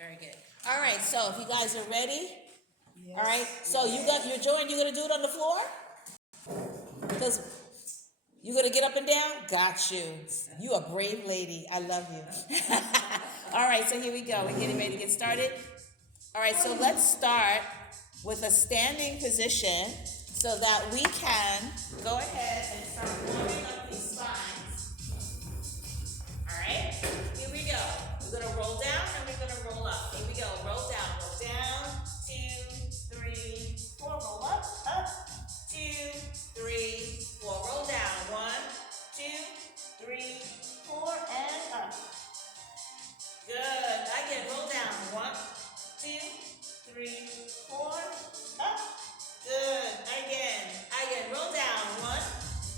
Very good. All right, so if you guys are ready, Yes. all right. So you're gonna do it on the floor, because you're gonna get up and down. Got you. You a brave lady. I love you. All right, so here we go. We're getting ready to get started. All right, so let's start with a standing position so that we can go ahead and start warming up these spines. All right, here we go. We're gonna roll down and we're gonna roll up. Here we go. Roll down, 2, 3, 4. Roll up, 2, 3, 4. Roll down. 1, 2, 3, 4, and up. Good. Again, roll down. 1, 2, 3, 4, up. Good. Again, roll down. 1,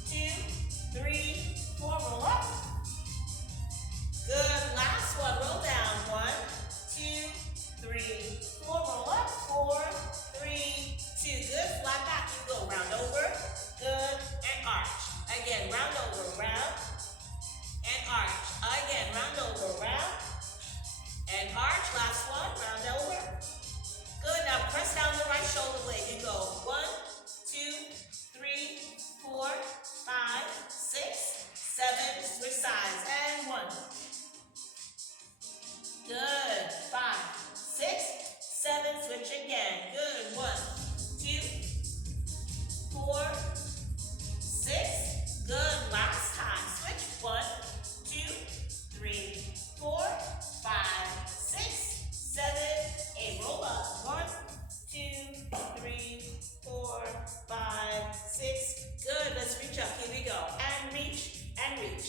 2, 3, 4. Roll up. Good. Last one. Roll down. 1, 2, 3, 4. Roll up. 4, 3, 2. Good. Flat back. You go round over. Good. And arch. Again, round over, round, and arch. Again, round over, round, and arch. Last one. Round over. Good. Now press down the right shoulder blade. You go 1, 2, 3, 4, 5, 6, 7. Switch sides. And 1. Good. 5, 6, 7. Switch again. Good. 1, 2, 4, 6. Good. Last time. Switch. 1, 2, 3, 4, 5, 6, 7, 8. Roll up. 1, 2, 3, 4, 5, 6. Good. Let's reach up. Here we go. And reach. And reach.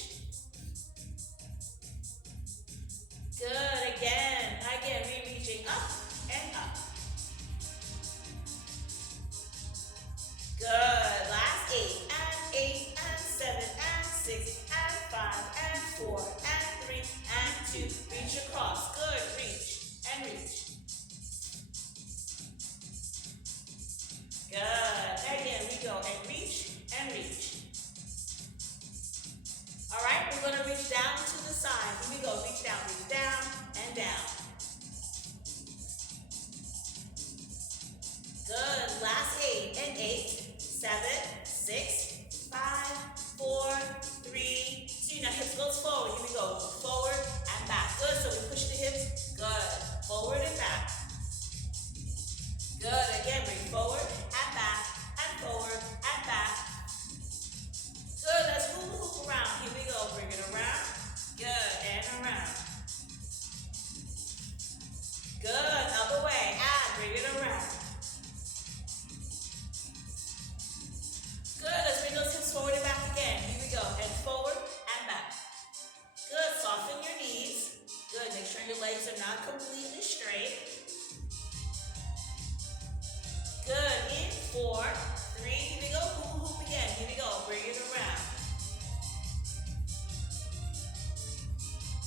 Good. Again, reaching up and up. Good. Last 8 and 7 and 6 and 5 and 4 and 3 and 2. Reach across. Good. Reach and reach. Good. Again, we go and reach and reach. All right, we're going to reach down to the side. Here we go. Reach down and down. Good. Last 8 and 8, 7, 6, 5, 4, 3, 2. Now hips goes forward. Here we go. Forward and back. Good. So we push the hips. Good. Forward and back. Good. Again, bring forward and back and forward and back. Good. Let's move the hoop around. Here we go. Bring it around. Good. And around. Good. Other way. And bring it around. Good. Let's bring those hips forward and back again. Here we go. And forward and back. Good. Soften your knees. Good. Make sure your legs are not completely straight. Good. In 4, 3. Here we go. Hoop, hoop again. Here we go. Bring it around.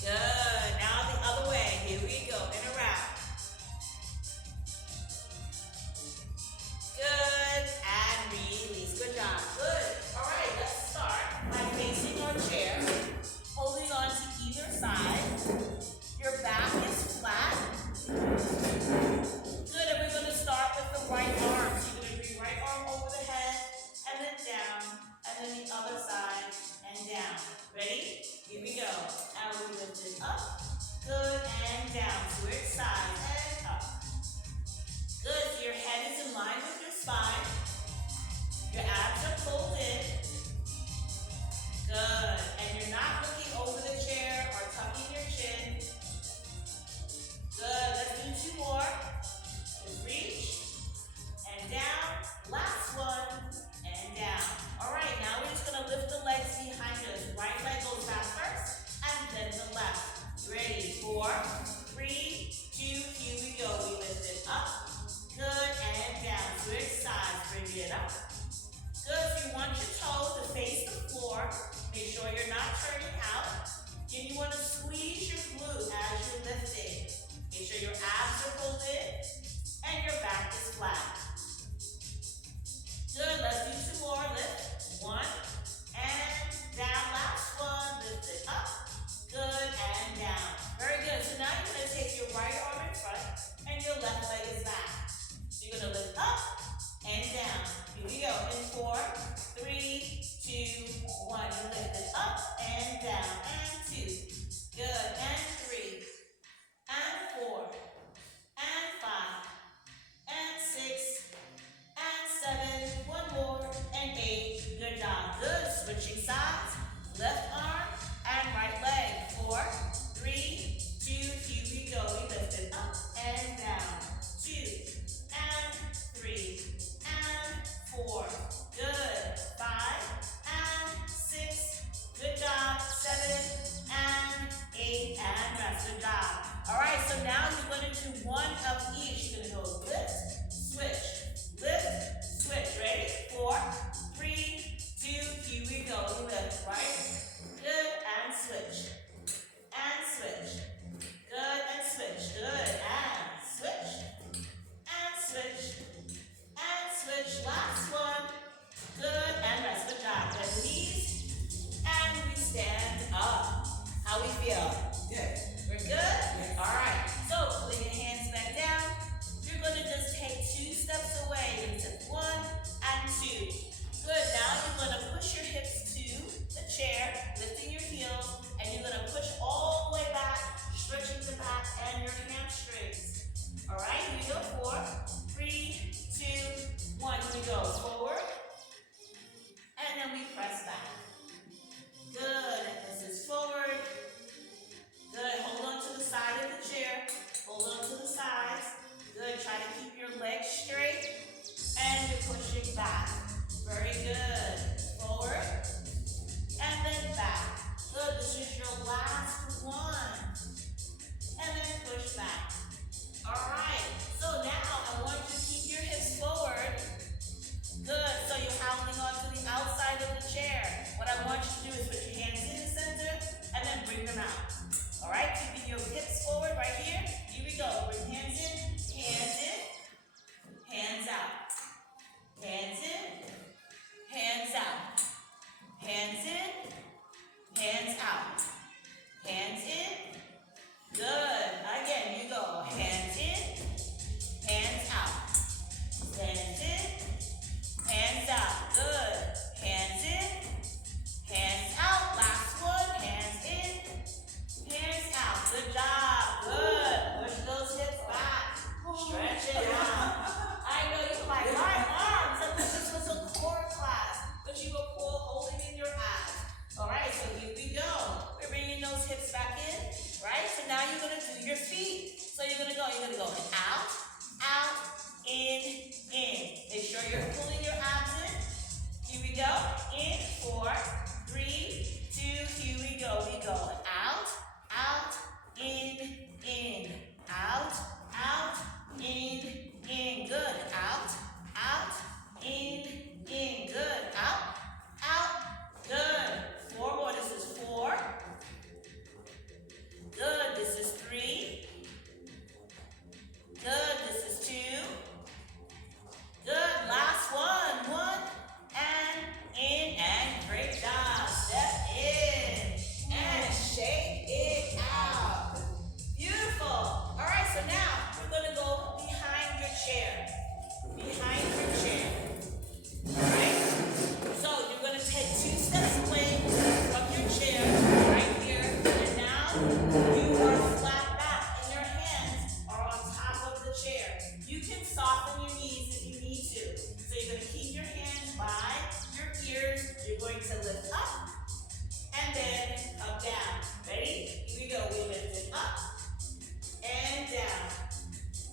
Good. Now the other way. Here we go. And around. Good. And release. Good job. Good. All right. Let's start by facing our chair, holding on to either side. Your back is flat. Good. And we're going to start with the right arm. So you're going to bring right arm over Good job. All right, so now you're going to do one of each. You're going to go lift, switch, lift, switch. Ready? 4, 3, 2, here we go. Lift, right? Good, and switch. And switch. Good, and switch. Good, and switch. And switch. And switch. Last one. Good, and rest. Good job. Bend the knees. And we stand up. How we feel? Good. We're good? Yes. All right. So, putting your hands back down. You're going to just take 2 steps away. Into 1 and 2. Good. Now you're going to push your hips to the chair, lifting your heels, and you're going to push all the way back, stretching the back and your hamstrings. All right. Here we go. 4, 3, 2, 1. Here we go. Forward. And then we press back. Good. This is forward. Good. Hold on to the side of the chair. Hold on to the sides. Good. Try to keep your legs straight. And you're pushing back. Very good. Forward. And then back. Good. This is your last one. And then push back. All right. So now I want you to keep your hips forward. Good. So you're holding on to the outside of the chair. What I want you to do is put your hands in the center and then bring them out. All right, keeping your hips forward right here. Here we go. Bring hands in, hands out. Hands in, hands out. Hands in, hands out. Hands in. Good. Again, you go. Hands in, hands out. Hands in, hands out. Good. Hands in, hands out. Last one. Hands in, hands out. Good job. Good. Push those hips back. Stretch it out. I know you're like, my arms. I thought this was a core class, but you were core holding in your abs. All right, so here we go. We're bringing those hips back in, right? So now you're going to do your feet. So you're going to go out, out, in. Make sure you're pulling your abs in. Here we go. In, 4, 3, 2, here we go. We go out, in, out, in. Good. Out, in. Good. Out. Good. 4 more. This is 4. Good. This is 3. Good. This is 2. Good. Last one. 1 and in. And great job. Step in and shake it out. Beautiful. All right. So now we're going to go behind your chair. Behind your chair. All right. So you're going to take 2 steps away from your chair right here. And now you are flat back and your hands are on top of the chair. You can soften your knees if you need to. So you're going to keep your hands by your ears. You're going to lift up and then come down. Ready? Here we go. We lift it up and down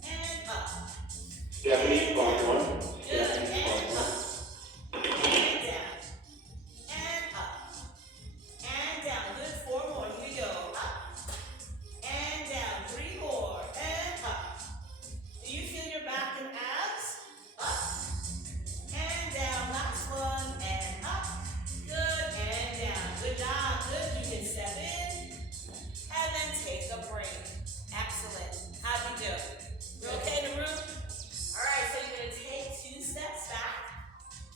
and up. Japanese part 1. Good. And up. And down. And up. And down. Good. 4 more. Here we go. Up. And down. 3 more. And up. Do you feel your back and abs? Up. And down. Last one. And up. Good. And down. Good job. Good. You can step in and then take a break. Excellent. How'd you do? You okay in the room? All right, so you're going to take 2 steps back,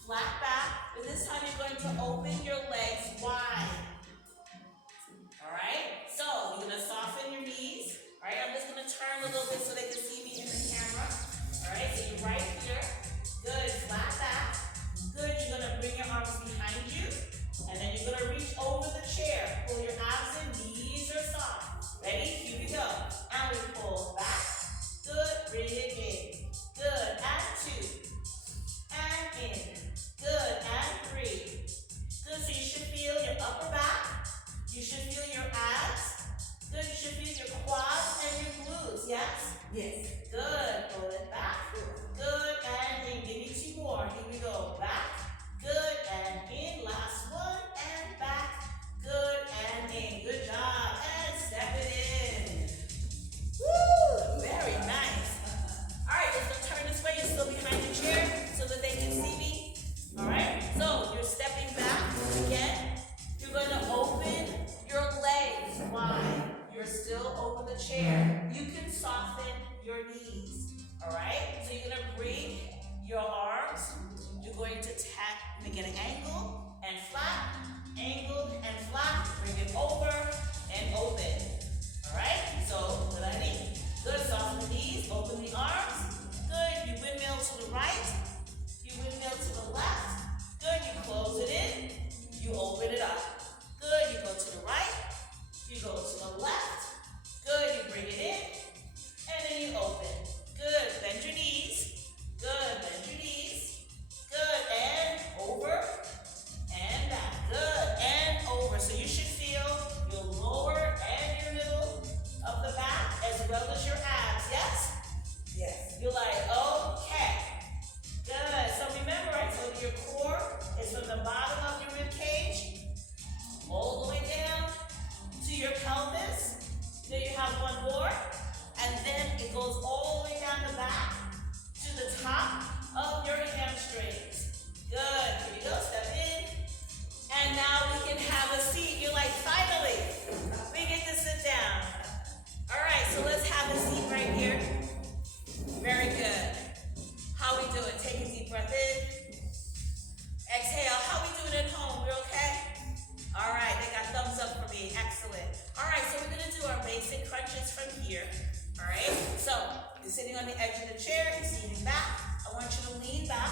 flat back, but this time you're going to open your legs wide. All right, so you're going to soften your knees. All right, I'm just going to turn a little bit so they can see me in the camera. All right, so you're right here. Good, flat back. Good, you're going to bring your arms behind you, and then you're going to reach over the chair. Pull your abs in, knees are soft. Ready? Here we go. And we pull back. Good, bring it in. Good, and 2. And in. Good, and 3. Good, so you should feel your upper back. You should feel your abs. Good, you should feel your quads and your glutes, yes? Yes. Good, pull it back. Good, and in. Give me 2 more. Here we go. Back. Good, and in. Last one, and back. Good, and in. Good job. And step it in. hold the chair, you can soften your knees. All right? So you're going to bring your arms. You're going to tap, make an angle and flat, angle and flat. Bring it over and open. All right? So what I need? Good. Soften the knees, open the arms. Good. You windmill to the right. You windmill to the left. Good. You close it in. You open it up. Good. You go to the right. You go to the left. Good. You bring it in. And then you open. Good. Bend your knees. Good. Bend your knees. Good. And over. And back. Good. And over. So you should feel your lower and your middle of the back as well as your abs. Yes? Yes. You're like, okay. Good. So remember, I told you your core is from the bottom of your rib cage all the way down to your pelvis. Then you have one more. And then it goes all the way down the back to the top of your hamstrings. Good. Here we go. Step in. And now we can have a seat. You're like, finally, we get to sit down. All right, so let's have a seat right here. Very good. How we doing? Take a deep breath in. Exhale. How we doing at home? We're okay? All right, they got thumbs up for me. Excellent. All right, so we're going to do our basic crunches from here. All right, so you're sitting on the edge of the chair. You're seated back. I want you to lean back,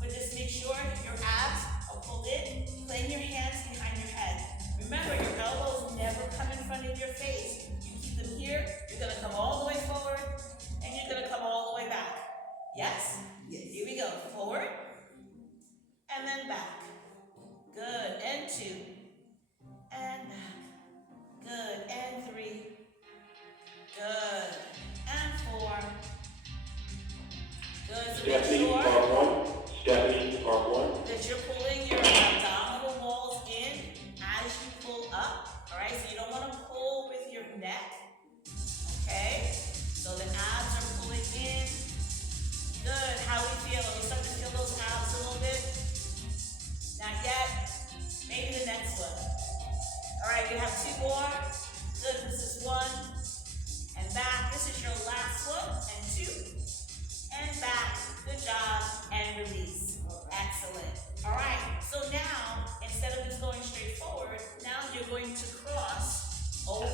but just make sure your abs are pulled in. Plant your hands behind your head. Remember, your elbows never come in front of your face. You keep them here. You're going to come all the way forward, and you're going to come all the way back. Yes? Yes. Here we go. Forward, and then back. Good. And 2. And back. Good. And 3. Good. And 4. Good. So make Stephanie, sure part 1. Stephanie, part 1. that you're pulling your abdominal walls in as you pull up. All right, so you don't want to pull with your neck. Okay, so the abs are pulling in. Good. How do we feel? Are we starting to feel those abs a little bit? Not yet. Maybe the next one. All right, you have 2 more. Good. This is 1. And back. This is your last one. And 2. And back. Good job. And release. Excellent. All right. So now, instead of just going straight forward, now you're going to cross over.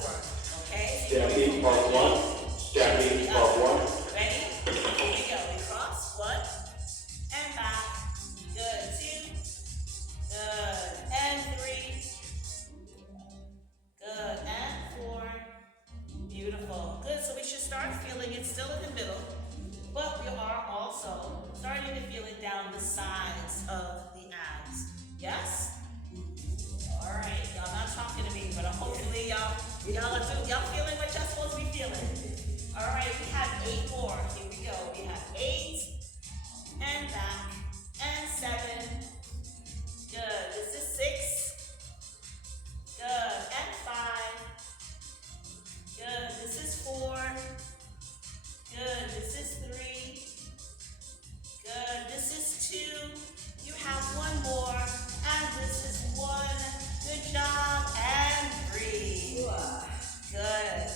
Okay? So Stephanie, part 1. Stephanie, part 1. Ready? Here we go. We cross. 1. And back. Good. 2. Good. And 3. Good. And 4. Beautiful. Good. So we should start feeling it still in the middle, but we are also starting to feel it down the sides of the abs. Yes? All right. Y'all not talking to me, but hopefully y'all feeling what y'all supposed to be feeling. All right. We have 8 more. Here we go. We have 8 and back and 7. Good. This is 6. Good. And 5. Good. This is 4. Good. This is 3. Good. This is 2. You have 1 more. And this is 1. Good job. And 3. Good.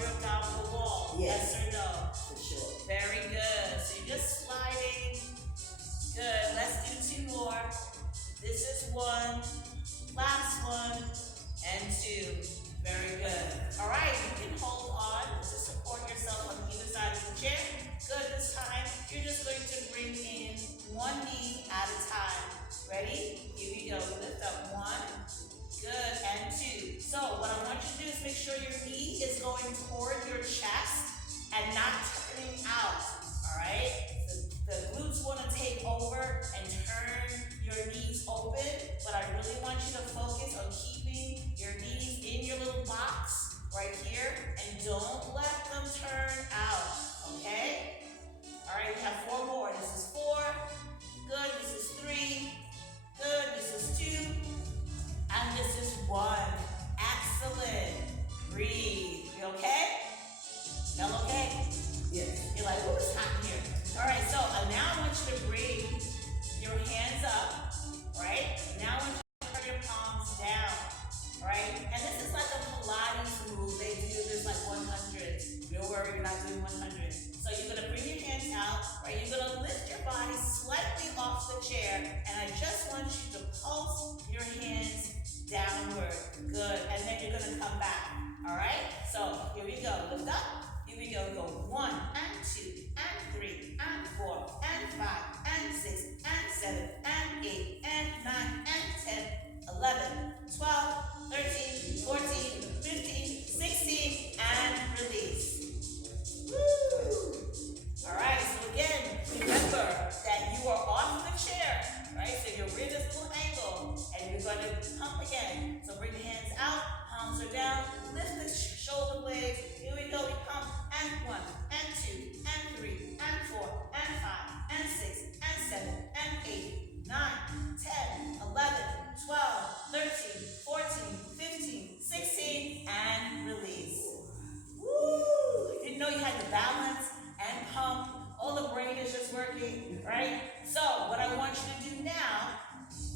your abdominal wall. Yes. Yes or no? For sure. Very good. So you're just sliding. Good. Let's do 2 more. This is 1. Last one. And 2. Very good. All right. You can hold on to support yourself on either side of the chair. Good. This time, you're just going to bring in 1 knee at a time. Ready? Here we go. Lift up 1. Good. And 2. So what I want you to do is make sure your knee is going toward your chest and not turning out. All right? The glutes want to take over and turn your knees open, but I really want you to focus on keeping your knees in your little box right here, and don't let them turn out, okay? All right, we have 4 more. This is 4. Good. This is 3. Good. This is 2. And this is 1. Excellent. Breathe. You okay? Y'all okay? Yes. You're like, oh, it's hot in here. All right, so now I want you to bring your hands up, right? Now I want you to put your palms down, right? And this is like a Pilates move they do. There's like 100. Don't worry, you're not doing 100. So you're going to bring your hands out, right? You're going to lift your body slightly off the chair, and I just want you to pulse your hands downward. Good. And then you're going to come back, all right? So here we go. Lift up. Here we go. Go 1 and 2 and 3 and 4 and 5 and 6 and 7 and 8 and 9 and 10, 11, 12, 13, 14, 15, 16, and release. Woo! All right, so again, remember that you are off the chair, right? So you're in this little angle, and you're going to pump again. So bring the hands out, palms are down, lift the shoulder blades. Here we go, we pump, and 1, and 2, and 3, and 4, and 5, and 6, and 7, and 8, 9, 10, 11, 12, 13, 14, 15, 16, and release. Woo! Didn't know you had to balance and pump. All the brain is just working, right? So what I want you to do now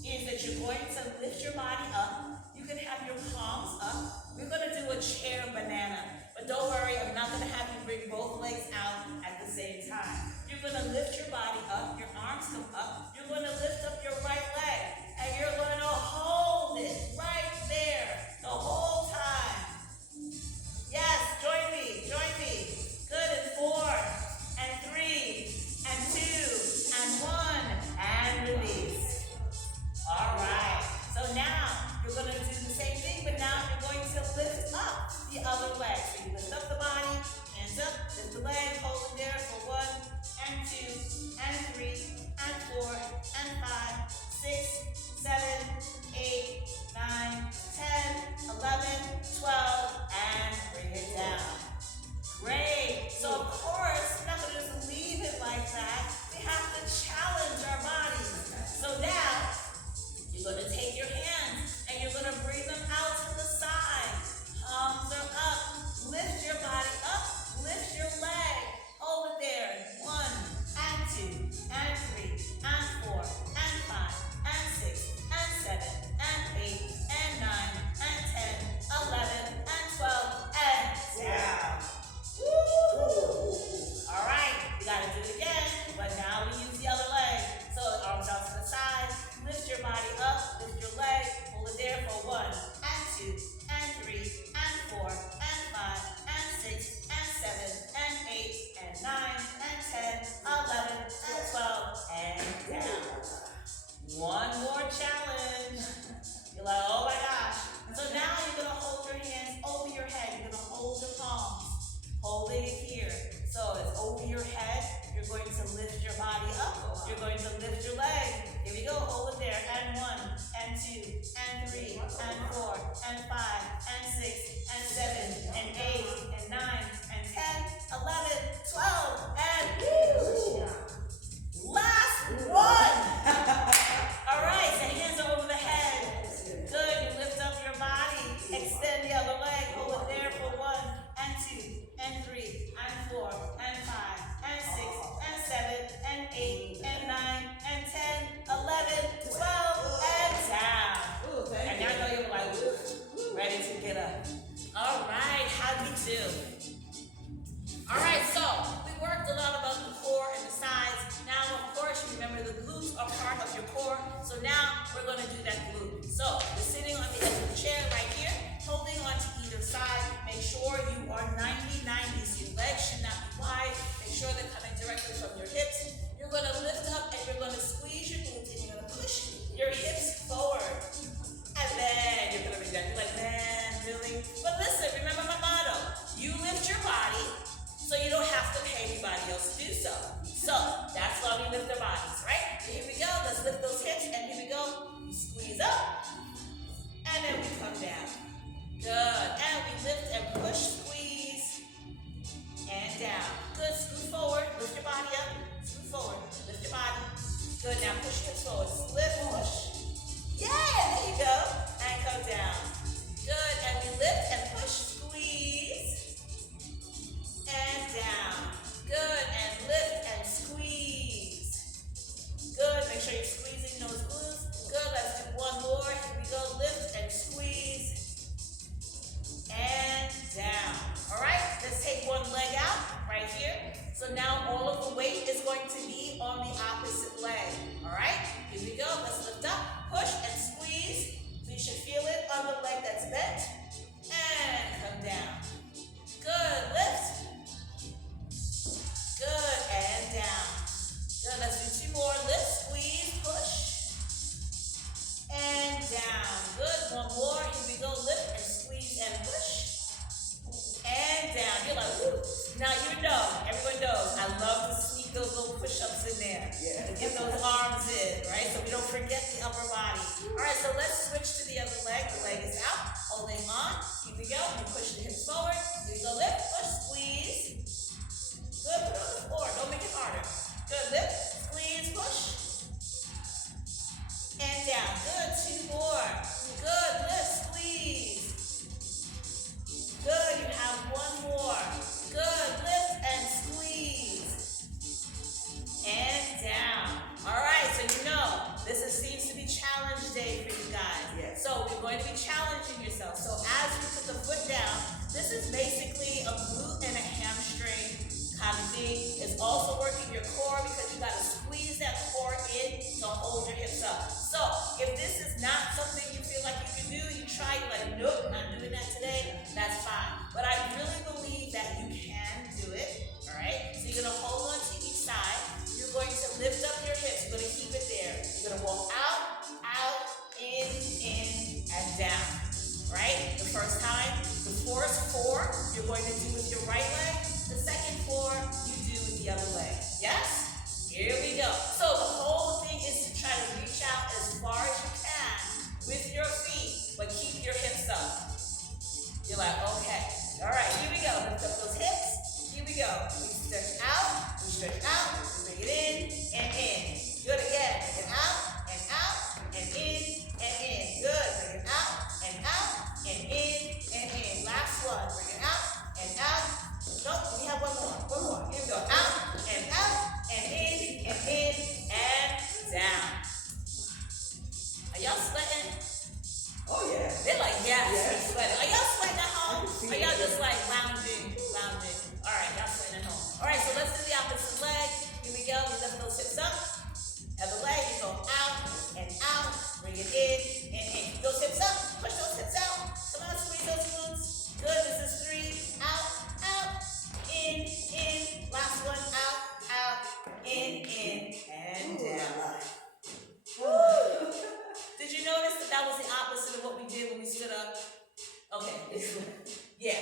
is that you're going to lift your body up. You can have your palms up. We're going to do a chair banana. But don't worry, I'm not going to have you bring both legs out at the same time. You're going to lift your body up. Your arms come up. You're going to lift up your right leg. And you're going to hold it right there the whole time. Yes, join me. Join me. Good. And 4, and 3, and 2, and 1, and release. All right. So now you're going to do the same thing, but now you're going to lift up the other leg. So you lift up the body, hands up, lift the leg, hold it there for 1, and 2, and 3, and 4, and 5, 6, 7, 8, 9, 10, 11, 12, and bring it down. Great. So of course, we're not going to just leave it like that. We have to challenge our bodies. So now, you're going to take your hands and you're going to bring them out to the side. Palms are up. Lift your body up. Lift your leg. Hold it there. 1, and 2, and 3, and 4, and 5, and 6, and 7, and 8, and 9, and 10, 11, and 12, and down. Woo! All right, we got to do it again, but now we use the other leg. So arms out to the side. Lift your body up. Lift your leg. Hold it there for 1, and 2, and 3, and 4, and 5, and 6, and 7, and 8, and 9, and 10, 11, and 12, and down. One more challenge. You're like, oh my gosh. So now you're going to hold your hands over your head. You're going to hold your palms, holding it here. So it's over your head. You're going to lift your body up. You're going to lift your leg. Here we go. Hold it there. And 1, and 2, and 3, and 4, and 5, and 6, and 7, and 8, and 9, and 10, 11, 12, and woo! Last one. All right. So hands are over the head. Good. You lift up your body. Extend the other leg. Hold it there for 1, and 2, and 3, and 4, and 5, and 6, and 7, and 8, and 9, and 10, 11, 12, and down. And now I know you're like, ready to get up. All right, how do we do? So you're sitting on the edge of the chair right here, holding on to either side. Make sure you are 90-90, so your legs should not be wide. Make sure they're coming directly from your hips. You're going to lift up and you're going to squeeze your glutes and you're going to push your hips forward. And then you're going to be done. You're like, man, really? But listen, remember my motto. You lift your body so you don't have to pay anybody else to do so. So that's why we lift our bodies, right? So here we go. Let's lift those hips. And here we go. We squeeze up. And then we come down. Good. And we lift and push, squeeze, and down. Good. Scoot forward. Lift your body up. Scoot forward. Lift your body. Good. Now push your hips forward. Lift, push. Yeah, there you go. And come down. Good. And we lift and push, squeeze, and down. Good. And lift and squeeze. Good. Make sure you're squeezing those glutes. Good. Let's do one more. Here we go. Lift and squeeze. And down. All right. Let's take one leg out right here. So now all of the weight is going to be on the opposite leg. All right. Here we go. Let's lift up, push, and squeeze. So you should feel it on the leg that's bent. And come down. Good. Lift. Good. And down. Good. Let's do two more. Lift, squeeze, push. And down. Good. One more. Here we go. Lift and squeeze and push. And down. You're like, woo. Now you know, everyone knows, I love to sneak those little push-ups in there. Yeah. To get those arms in, right? So we don't forget the upper body. All right, so let's switch to the other leg. The leg is out, holding on. Here we go. You push the hips forward. Here we go. Lift, push, squeeze. Good. Put it on the floor. Don't make it harder. Good. Lift, squeeze, push. And down. Good. Two more. Good. Lift, squeeze. Good. You have one more. Good. Lift and squeeze. And down. All right. So you know, seems to be challenge day for you guys. Yes. So we're going to be challenging yourself. So as you put the foot down, this is basically a glute and a hamstring kind of thing. It's also working your core because you got to squeeze that core in to hold your hips up. So if this is not something you feel like you can do, you try, you're like, nope, not doing that today, that's fine. But I really believe that you can do it, all right? So you're going to hold on to each side. You're going to lift up your hips. You're going to keep it there. You're going to walk out, in, and down, right? The first time, the first 4, you're going to do with your right leg. The second 4, you do with the other leg. Yes? Here we go. So the whole thing is to try to reach out as far as you can with your feet, but keep your hips up. You're like, okay. All right, here we go. Lift up those hips. Here we go. We stretch out, we bring it in, and in. Good again. Bring it out, and in, and in. Good. Bring it out, and in, and in. Last one. Bring it out, and out. Nope, we have one more. Here we go. Out, and in, and down. Are y'all sweating? Oh, yeah. They're like, yes, Yes. we're sweating. Are y'all sweating at home? Or y'all just like lounging? All right, y'all sweating at home. All right, so let's do the opposite leg. Here we go. We lift those hips up. Other leg, you go out and out. Bring it in and in. Keep those hips up. Push those hips out. Come on, squeeze those glutes. Good. This is 3. Out, in. Last one. Out, in, and down. Woo! Did you notice that was the opposite of what we did when we stood up? Okay. Yeah.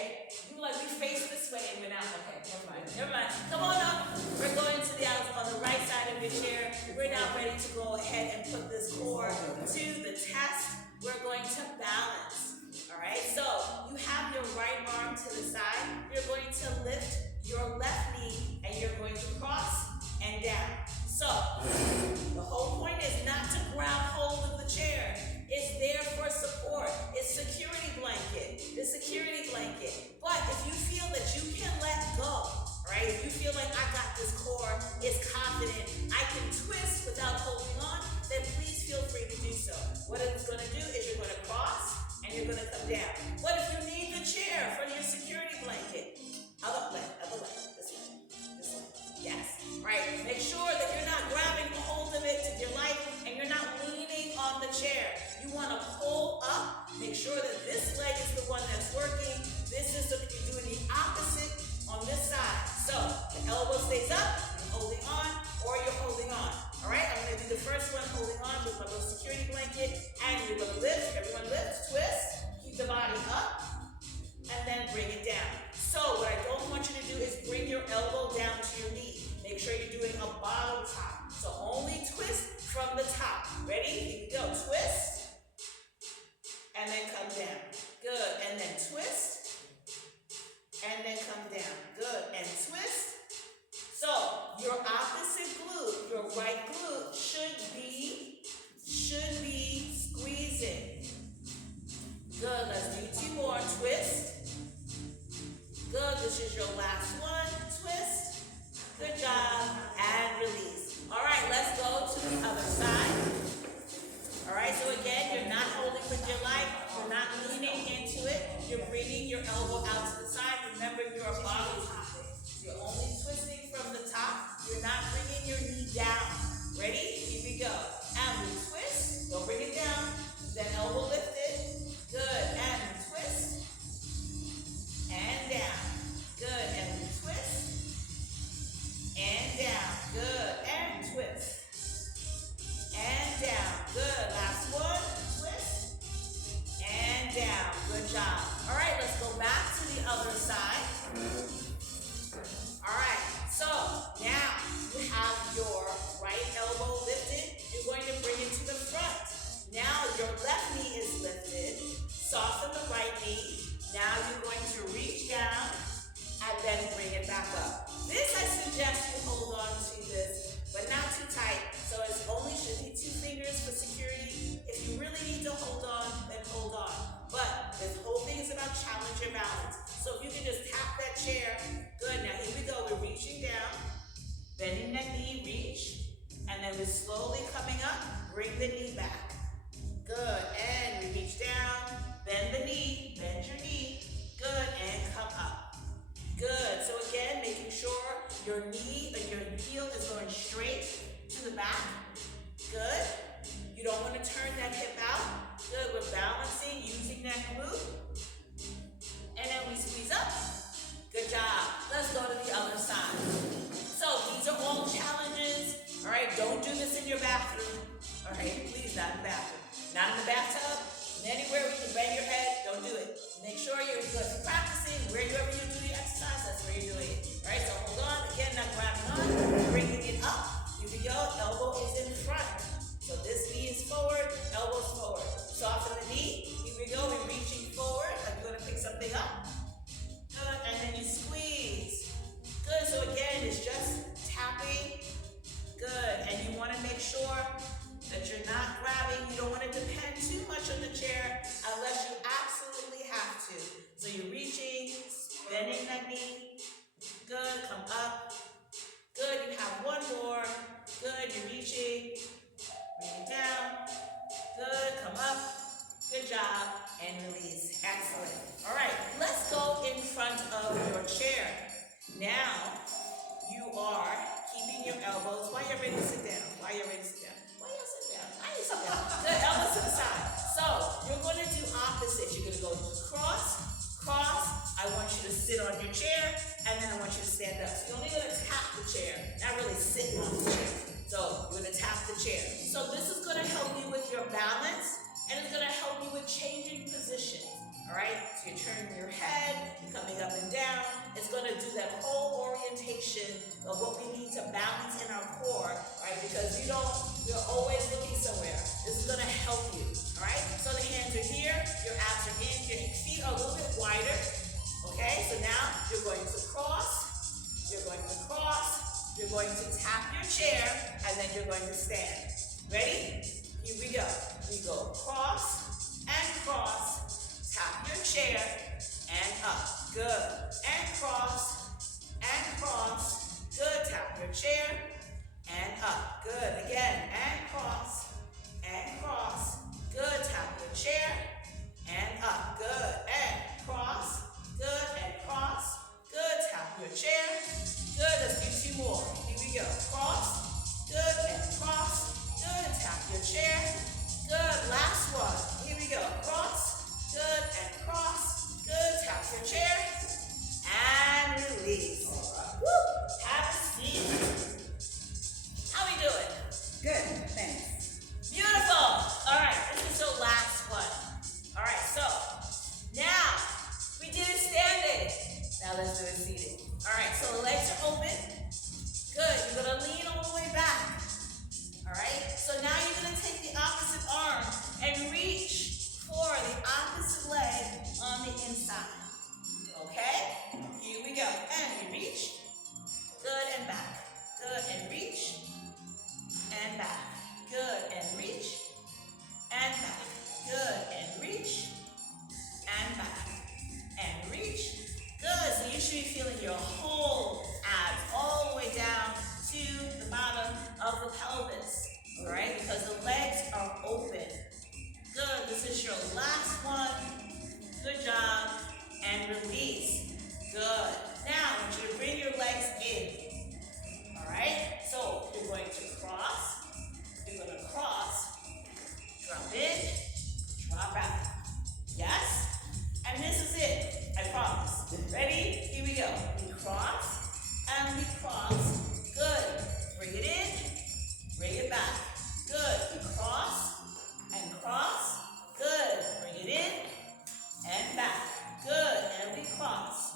You were like, we faced this way and went out. Okay, never mind. Come on up. We're going to the on the right side of your chair. We're now ready to go ahead and put this core to the test. We're going to balance. All right. So you have your right arm to the side. You're going to lift your left knee and you're going to cross and down. So the whole point is not to grab hold of the chair. It's there for support. It's security blanket. The security blanket. But if you feel that you can let go, right? If you feel like I got this core, it's confident, I can twist without holding on, then please feel free to do so. What it's going to do is you're going to cross and you're going to come down. What if you need the chair for your security blanket? Other way. This way. Yes. Right. Make sure that you're not grabbing a hold of it to your life and you're not leaning on the chair. want to pull up. Make sure that this leg is the one that's working. This is you're doing the opposite on this side. So the elbow stays up, you're holding on, or you're holding on. All right, I'm going to do the first one, holding on with my little security blanket, and you're going to lift. Everyone lift, twist, keep the body up, and then bring it down. So what I don't want you to do is bring your elbow down to your knee. Make sure you're doing a bottom top. So only twist from the top. Ready? Here we go. Twist, and then come down. Good. And then twist, and then come down. Good. And twist. So your opposite glute, your right glute, should be squeezing. Good. Let's do 2 more. Twist. Good. This is your last one. Twist. Good job. And release. All right. Let's go to the other side. All right. So again, you're not holding with your life. You're not leaning into it. You're bringing your elbow out to the side. Remember, you're a bottom top. You're only twisting from the top. You're not bringing your knee down. Ready? Here we go. And we twist. Don't bring it down. Then elbow lifted. Good. And we twist. And down. Good. And we twist. And down. Good. And twist. And down. Good. Last one. Twist. And down. Good job. All right, let's go back to the other side. All right, so now you have your right elbow lifted. You're going to bring it to the front. Now your left knee is lifted. Soften the right knee. Now you're going to reach down and then bring it back up. This, I suggest you hold on to this, but not too tight. So it only should be 2 fingers for security. If you really need to hold on, then hold on. But this whole thing is about challenge your balance. So if you can just tap that chair. Good. Now here we go. We're reaching down, bending that knee, reach, and then we're slowly coming up. Bring the knee back. Good. And we reach down, bend the knee, bend your knee. Good. And come up. Good. So again, making sure your knee and your heel is going straight to the back. Good. You don't want to turn that hip out. Good. We're balancing, using that glute. And then we squeeze up. Good job. Let's go to the other side. So these are all challenges. All right, don't do this in your bathroom. All right, please, not in the bathroom. Not in the bathtub. Anywhere where you can bang your head, don't do it. Make sure you're good for practicing. Wherever you do your exercise, that's where you're doing it. All right, so hold on. Again, not grabbing on. Bringing it up. Here we go. Elbow is in front. So this knee is forward, elbows forward. Soften the knee. Here we go. We're reaching forward. Like you're going to pick something up. Good. And then you squeeze. Good. So again, it's just tapping. Good. And you want to make sure that you're not grabbing. You don't want to depend too much on the chair unless you absolutely have to. So you're reaching, bending that knee. Good. Come up. Good. You have one more. Good. You're reaching. Bring it down. Good. Come up. Good job. And release. Excellent. All right. Let's go in front of your chair. Now, you are keeping your elbows. Why you're ready to sit down? Why you're ready to sit down? Why you sit down? Why you sit down? Good. Elbows to the side. So, you're going to do opposite. You're going to go cross, cross. I want you to sit on your chair, and then I want you to stand up. So, you're only going to tap the chair, not really sit on the chair. So, you're going to tap the chair. So, this is going to help you with your balance, and it's going to help you with changing positions. All right? So, you're turning your head, you're coming up and down. It's going to do that whole orientation of what we need to balance in our core, right? Because you're always looking somewhere. This is going to help you, all right? So the hands are here, your abs are in, your feet are a little bit wider, okay? So now you're going to cross, you're going to cross, you're going to tap your chair, and then you're going to stand. Ready? Here we go. We go cross and cross, tap your chair, and up. Good. And cross. And cross. Good. Tap your chair. And up. Good. Again. And cross. And cross. Good. Tap your chair. And up. Good. And cross. Good. And cross. Good. Tap your chair. Good. Let's do 2 more. Here we go. Cross. Good. And cross. Good. Tap your chair. Good. Last one. Good job. And release. Good. Now, I want you to bring your legs in. All right? So, you're going to cross. You're going to cross. Drop in. Drop out. Yes? And this is it. I promise. Ready? Here we go. We cross and we cross. Good. Bring it in. Bring it back. Good. We cross and cross. Good. Bring it in and back. Good. And we cross.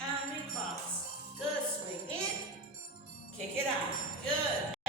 And we cross. Good. Swing in. Kick it out. Good.